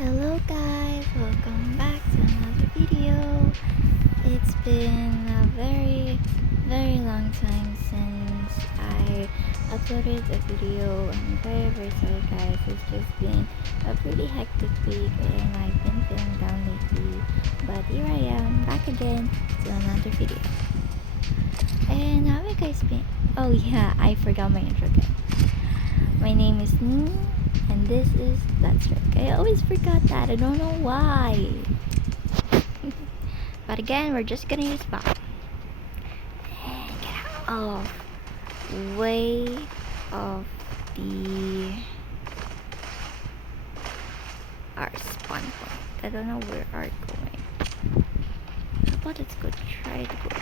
Hello guys, welcome back to another video. It's been a very long time since I uploaded a video. I'm very sorry guys, it's just been a pretty hectic week and I've been feeling down lately. But here I am, back again to another video. And how have you guys been? Oh yeah, I forgot my intro again. My name is Nini, and this is That's Right. I always forgot that. I don't know why. But again, we're just gonna use Bob. And get out of way of the our spawn point. I don't know where our going. But let's go try to go.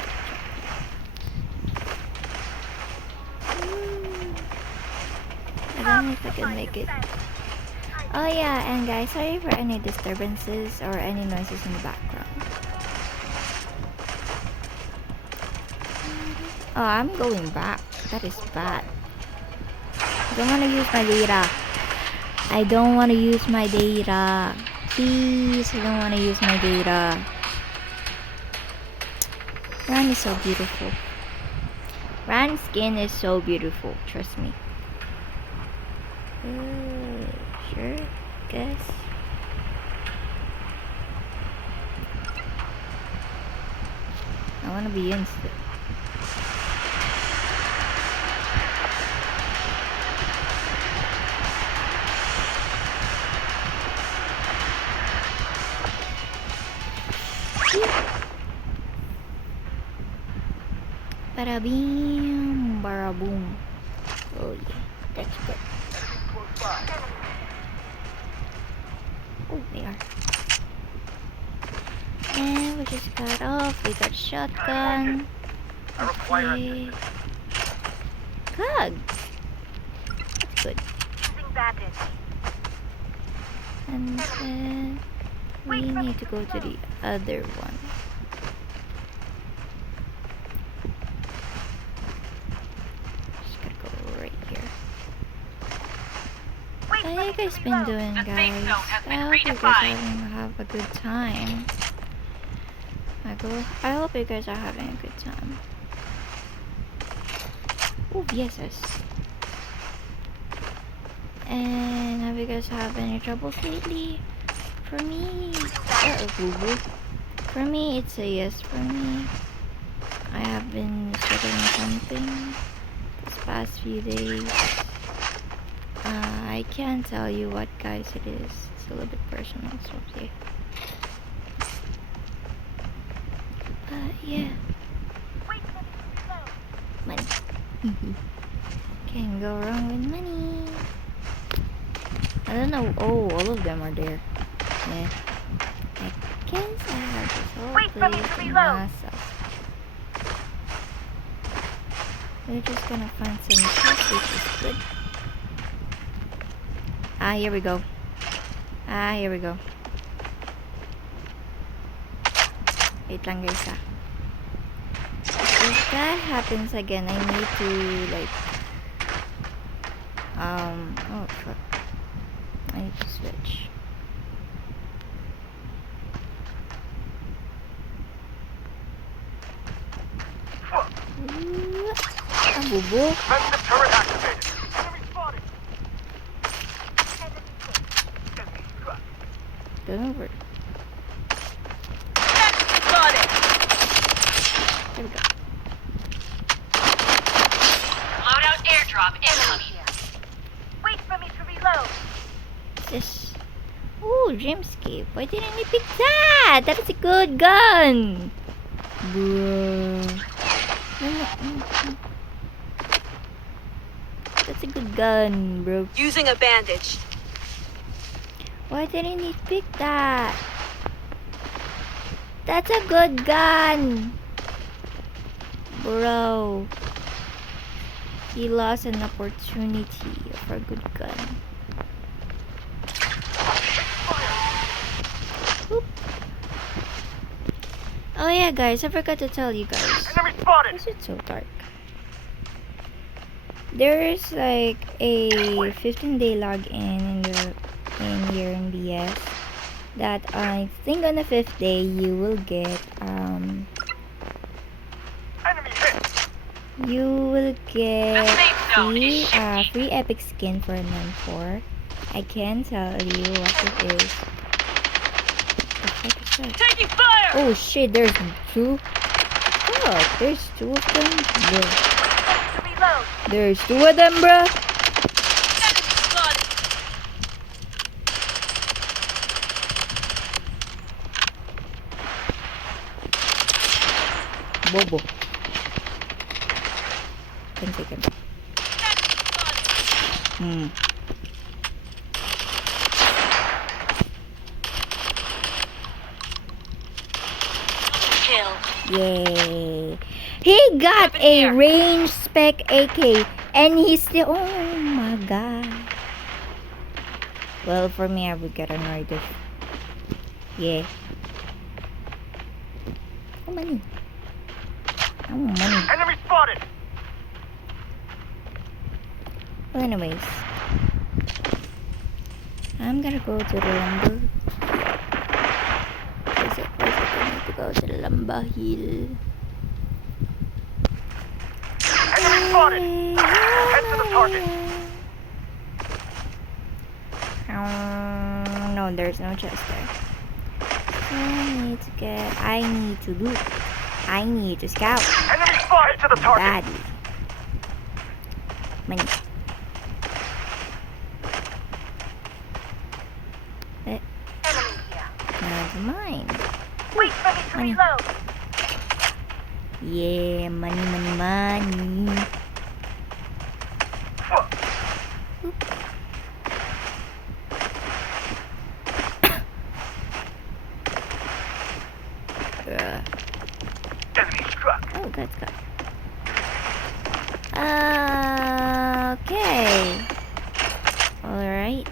I don't know if I can make it. Oh yeah, and guys, sorry for any disturbances or any noises in the background. Oh, I'm going back. That is bad. I don't want to use my data. I don't want to use my data. Please, I don't want to use my data. Ran is so beautiful. Ran's skin is so beautiful. Trust me. Sure, guess. I want to be instant. Bada bing, bara boom. Oh yeah, that's good. Oh, they are. And we just got off. We got shotgun. Okay. Good. That's good. And then we need to go to the other one. Just gotta go right here. How you guys been doing, guys? I hope you guys have a good time. I hope you guys are having a good time. Oh, yes. And have you guys had any troubles lately? For me, for me, it's a yes for me. I have been studying something this past few days. I can't tell you what, guys, it is. It's a little bit personal, so okay. Yeah. Money. Can't go wrong with money. I don't know. Oh, all of them are there. Yeah. I guess I have this whole place to myself. We're just gonna find some chests, which is good. Here we go. Here we go. Wait lang guys If that happens again, I need to like oh fuck. I need to switch. Bubo. Turret activated. Don't over. There we go. Loadout airdrop incoming. Wait for me to reload. This. Ooh, Dreamscape. Why didn't I pick that? That is a good gun. Bruh. That's a good gun, bro. Using a bandage. Why didn't he pick that? That's a good gun. Bro. He lost an opportunity for a good gun. Oop. Oh yeah, guys, I forgot to tell you guys. Enemy spotted. Why is it so dark? There is like a 15-day login in here in BS. that I think on the 5th day you will get Enemy hit. The safe zone is shifting. free epic skin for M4. I can tell you what it is. The heck is that? Taking fire! Oh shit, there's two. Oh, there's two of them. Bro. To reload. There's two of them, bro. Enemy spotted. Bobo. Can take him. Enemy spotted. Hmm. Kill. Yay. He got Weapon a here. range spec AK and he's still. Oh my god. Well, for me, I would get annoyed if. Yeah. Oh, money. Oh, money. Enemy spotted. Well, anyways. I'm gonna go to the lumber. Where's it? I need to go to the lumber hill. Enemy spotted. Head to the target. No, there's no chest there. So I need to loot. I need to scout Enemy spotted to the target. badly. Money. Enemy here. Never mind. Wait for me to Money. reload. Yeah, money, money, money. Enemy struck. Oh, good, good. Okay. Alright.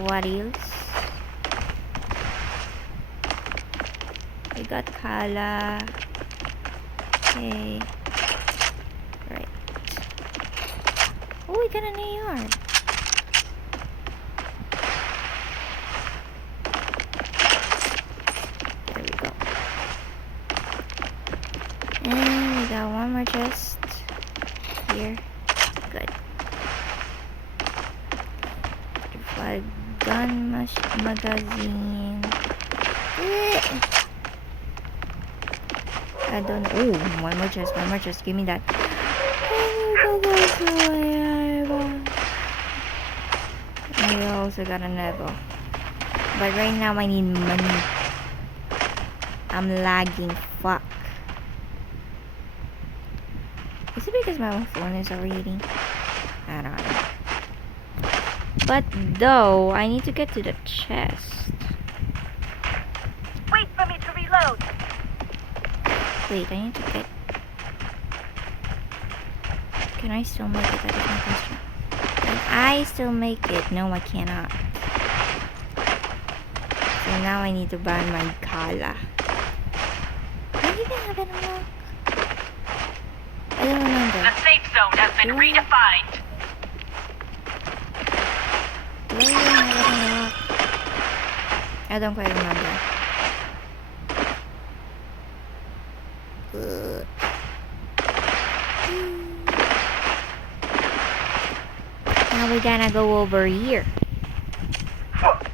What else? We got Kala. Okay. Right. Oh, we got an AR. There we go. And we got one more chest here. Good. Five gun magazine. I don't know. Oh, one more chest, one more chest. Give me that. I also got an apple. But right now I need money. I'm lagging. Fuck. Is it because my phone is overheating? I don't know. But though, I need to get to the chest. Wait for me to reload. Wait, I need to get... Can I still make it? That is my question. Can I still make it? No, I cannot. So now I need to buy my Kala. Do I even have it unlocked? I don't remember. The safe zone has been Yeah. redefined. Do I even have it unlocked? I don't quite remember. Ugh. Now we're gonna go over here. Ugh.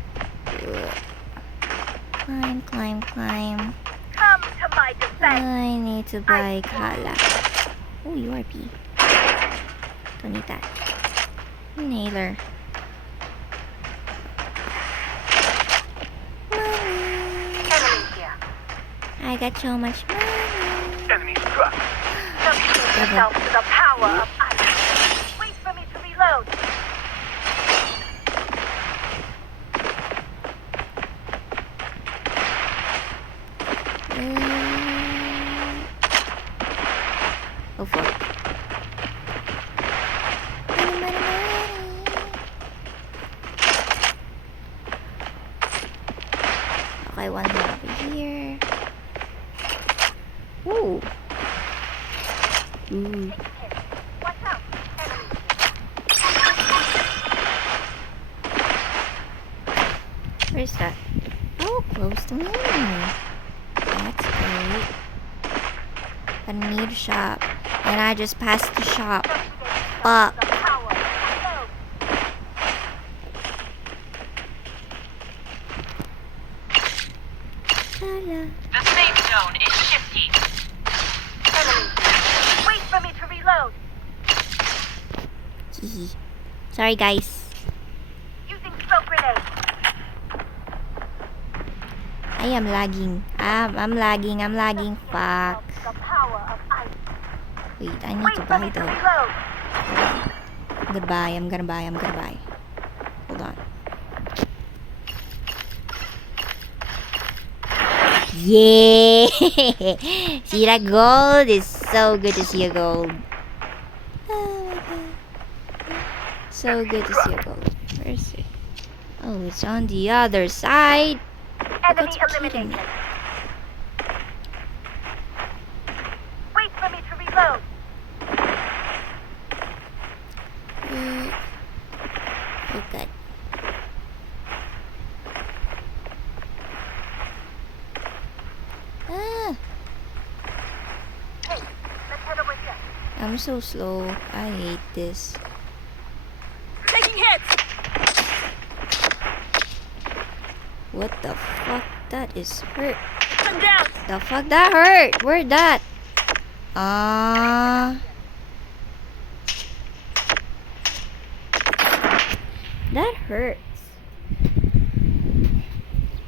Climb, climb, climb. Come to my defense. I need to buy Kala. Oh, URP. Don't need that. Nailer. Money. Enemy here. I got so much money. Enemy struck. Subject yourself to the power of ice. Wait for me to reload. Oh fuck. Money, money, money. Okay, one more over here. Ooh. Ooh. Watch out. Enemy. Where's that? Oh, close to me. That's great. I need a shop. And I just passed the shop. Fuck. The power of unknown. La-la. The safe zone is shifting. Enemy. Wait for me to reload. Hehe. Sorry, guys. Using smoke grenade. I am lagging. I'm lagging. I'm lagging. Fuck. The power of ice. Wait, I need Wait to for buy me to though. reload. I'm gonna buy. I'm gonna buy. I'm gonna buy. Hold on. Yeah! See that gold? It's so good to see a gold. Oh my god. So good to see a gold. Where is it? Oh, it's on the other side. Enemy What's killing eliminated. me? Wait for me to reload. Oh, good. Ah, Hey, let's head over here. I'm so slow. I hate this. Taking hits. What the fuck? That is hurt. I'm down. The fuck that hurt? Where that? Ah. That hurts.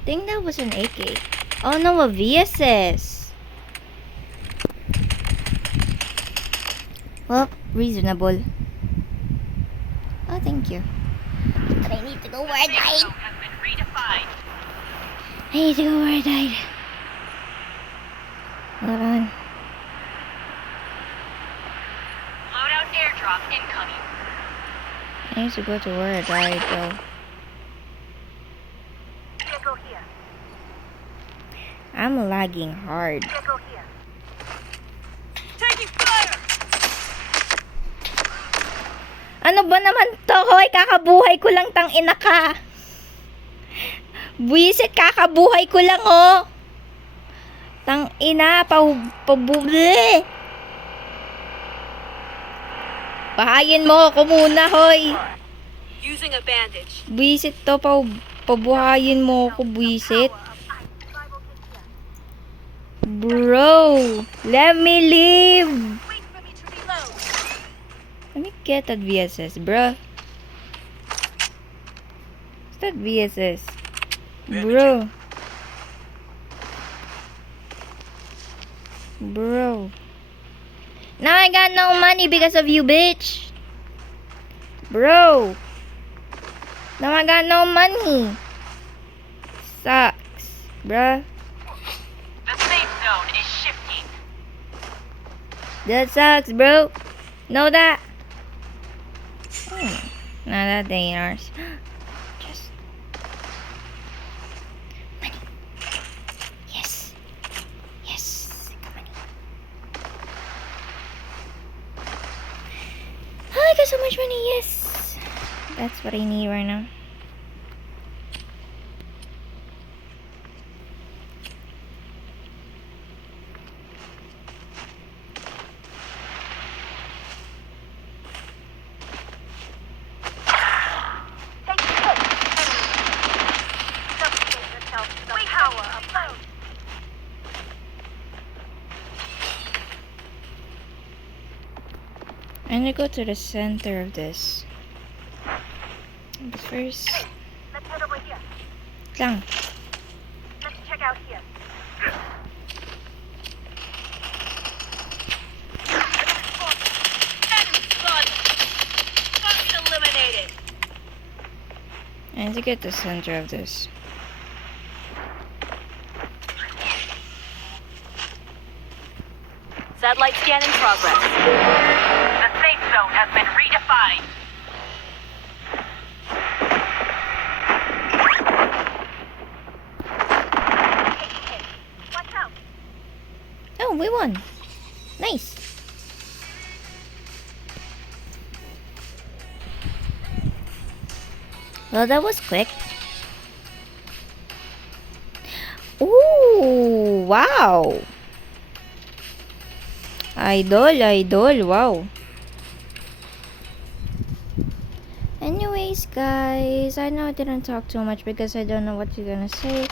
Think that was an AK. Oh no, a VSS. Well, reasonable. Oh, thank you. But I need to go where I Safe died. zone has been redefined. I need to go where I died. Hold on. Loadout airdrop incoming. I need to go to where I died though. Vehicle here. I'm lagging hard. Vehicle here. Taking fire. Ano ba naman to? Hoy, kakabuhay ko lang, tang ina ka. Buisit, kakabuhay ko lang, oh. Tang ina, pabubli. Bahayin mo ako muna, hoy. Using a bandage. Buisit to, pabuhayin mo ako, buisit. Survival kit here. Bro, let me live. Wait for me to reload. Let me get that VSS, bruh. What's that VSS? Bro. Bro. Now I got no money because of you, bitch. Bro. Now I got no money. Sucks, bruh. The safe zone is shifting. That sucks, bro. Know that? Nah, that ain't ours. Just money. Yes. Yes. Money. Oh, I got so much money. Yes. That's what I need right now. Take the hit. Enemy. Subjugate yourself to the power of ice. I'm gonna go to the center of this. But first, Let's head over here. lang. Let's check out here. Enemy spotted. Target eliminated. I need to get the center of this. Satellite scan in progress. The safe zone has been redefined. Taking hit. Watch out. Oh, we won. Nice. Well, that was quick. Wow! Idol, wow. Anyways, guys, I know I didn't talk too much because I don't know what you're gonna say.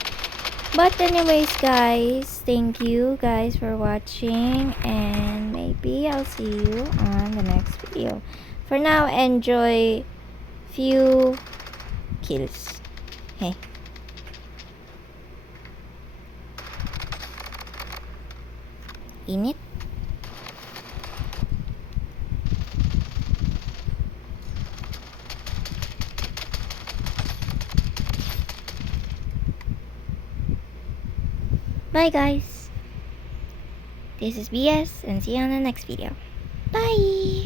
But anyways, guys, thank you guys for watching, and maybe I'll see you on the next video. For now, enjoy few kills. Hey. Init. Bye guys. This is BS and see you on the next video. Bye.